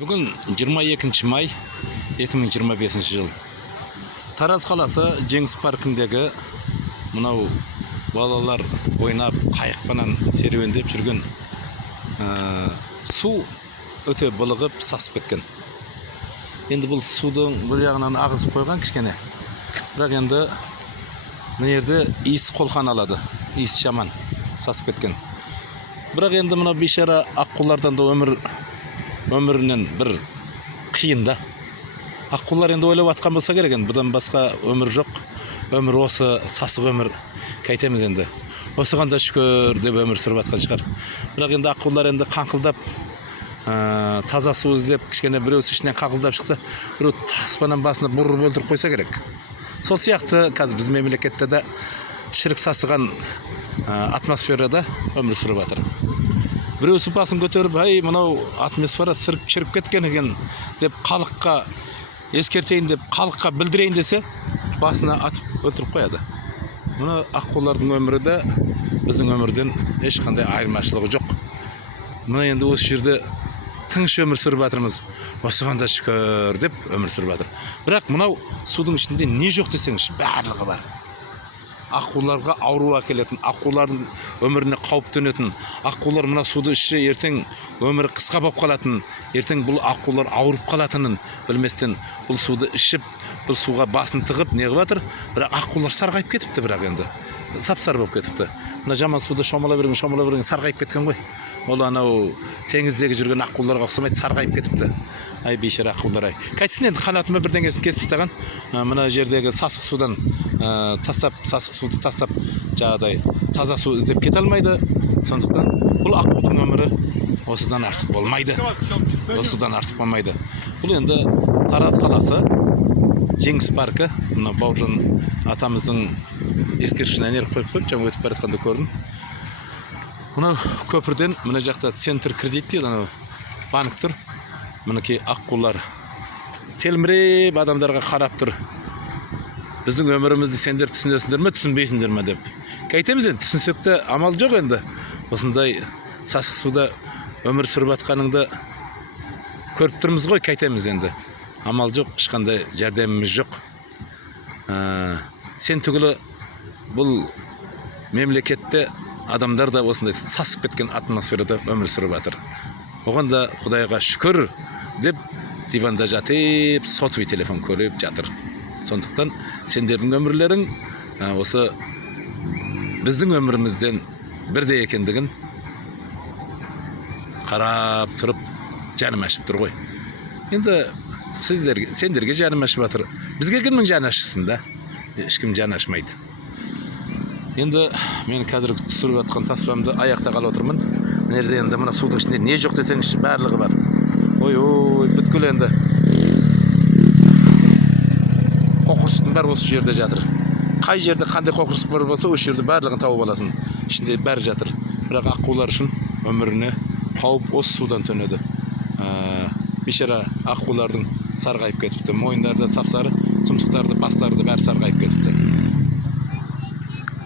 Бүгін 22 май 2025 жыл. Тараз қаласы Жеңіс паркіндегі мынау балалар ойнап, қайықпанан серуендеп жүрген су өте былығып, сасып кеткен. Енді бұл судың бір жағынан ағызып қойған кішкене. Бірақ енді мына жерде иіс қолқан алады. Иіс жаман, сасып кеткен. Бірақ енді мына бейшара аққулардан да өмірінен бір қиын да. Аққулар енді ойлап атқан болса керек, бұдан басқа өмір жоқ. Өмір осы сасық өмір, қайтеміз енді. Осыған да шүкір деп өмір сүріп атқан шығар. Бірақ енді аққулар енді қаңқылдап, таза су іздеп, кішкене біреусі ішінен қаңқылдап шықса, біреу таспанан басына бұрып өлтіріп қойса керек. Сол сияқты қазір біз мемлекетте де шірік сасыған атмосферада өмір сүріп жатыр. Біреусі басын көтеріп, мынау атмосфера шіріп кеткен екен деп халыққа ескертейін деп, халыққа білдірейін десе, басына атып өлтіріп қояды. Мұны аққулардың өмірі де біздің өмірден ешқандай айырмашылығы жоқ. Мұны енді осы жерде тыныш өмір сүріп жатырмыз. Осыған да шүкір деп өмір сүріп жатыр. Бірақ мынау судың ішінде не жоқ десеңізші, барлығы бар. Аққуларға ауру әкелетін, аққулардың өміріне қауіп төнетін, аққулар мына суды ішсе ертең өмірі қысқа болып қалатын, ертең бұл аққулар ауырып қалатынын білместен бұл суды ішіп, бұл суға басын тығып не қылып жатыр. Бірақ аққулар сарғайып кетіпті, бірақ енді сап-сары болып кетіпті. Мына жаман суда шомыла берген сарғайып кеткен ғой. Ол анау теңіздегі жүрген аққуларға ұқсамайды, сарғайып кетіпті. Ай бейшара аққулар ай. Қайтсын енді қанатыма бірдеңесін кесіп тастаған. Мына жердегі сасық судан сасық суды тастап, жағадай таза су іздеп кете алмайды. Сондықтан бұл аққудың өмірі осыдан артық болмайды. Осыдан артық болмайды. Бұл енді Тараз қаласы Жеңіс паркі. Мына Бауыржан атамыздың ескерткішін әнер қойып қойып, жаңа өтіп бара жатқанда көрдім. Мына көпірден мына жақта центр кредит дейді, банк тұр. Мінекей аққулар телміреп адамдарға қарап тұр. Біздің өмірімізді сендер түсінесіңдер ме, түсінбейсіңдер ме деп. Қайтеміз енді, түсінсек те амал жоқ енді. Осындай сасық суда өмір сүріп жатқаныңды көріп тұрмыз ғой, қайтеміз енді. Амал жоқ, ешқандай жәрдеміміз жоқ. Сен түгілі бұл мемлекетте адамдар да осындай сасып кеткен атмосферада өмір сүріп жатыр. Оған да Құдайға шүкір деп диванда жатып, сотовый телефон көріп жатыр. Сондықтан сендердің өмірлерің осы біздің өмірімізден бірдей екендігін қарап тұрып жаным ашып тұр ғой. Енді сендерге жаным ашып жатыр. Бізге кімнің жаны ашысын да? Ешкім жаны ашмайды. Енді мен қазір түсіріп жатқан таспамды аяқта қалып отырмын. Nerede енді мына судың ішінде не жоқ десеңізші, барлығы бар. Ой, бүткіл енді. Қоқырсықтың бәрі осы жерде жатыр. Қай жерде қандай қоқырсық бар болса, осы жерде барлығын тауып аласың. Ішінде бәрі жатыр. Бірақ аққулар үшін өміріне қауіп осы судан төнеді. Бейшара аққулардың сарғайып кетіпті. Мойындары да сап-сары, тұмсықтары да, бастары да бәрі сарғайып кетіпті.